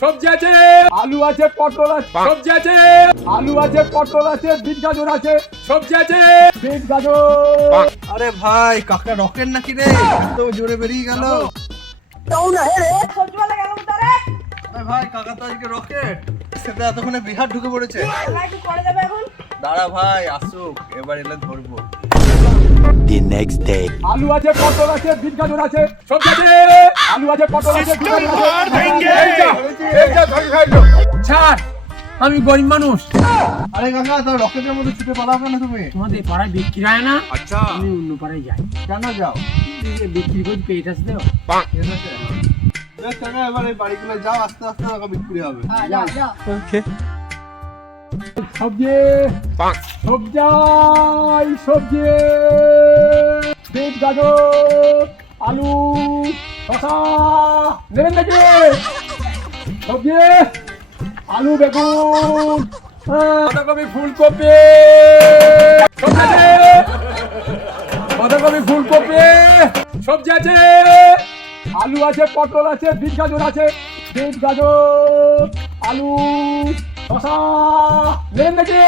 সবজি আছে, আলু আছে, পটল আছে, সবজি আছে, আলু আছে, পটল আছে, বিট গাজর আছে, সবজি আছে, বিট গাজর। আরে ভাই কাকা রকেট নাকি রে, তো জোরে বেরিয়ে গেল। আরে ভাই কাকা তো আজকে রকেট, সেটা এতক্ষণে বিহার ঢুকে পড়েছে। দাঁড়া ভাই আসুক, এবার এলে ধরবো। The next day. আলু আছে, পটল আছে, বিট গাজর আছে, সবজি আছে, আলু আছে, পটল আছে, বিট গাজর আছে। এই যা ধরি খাইলো। ছাড়, আমি গরিব মানুষ। আরে কাকা তো রকেটের মধ্যে ছুটে পালাবে না তুমি? তোমাদের পাড়ায় বিক্রি হয় না, আচ্ছা, আমি অন্য পাড়ায় যাই। কেন যাও? বিক্রি করে পেট আছে তো। ঠিক আছে। বেশ কাকা এবার এই বাড়িগুলো যাও, আস্তে আস্তে টাকা বিক্রি হবে। সবজি, সবজি, সবজি, বিট গাজর, আলু, শসা নেবেন নাকি? সবজি, আলু, বেগুন, বাঁধাকপি, ফুলকপি, সবজি আছে, বাঁধাকপি, ফুলকপি, সবজি আছে, আলু আছে, পটল আছে, বিট গাজর আছে, বিট গাজর, আলু, শসা নেবেন নাকি?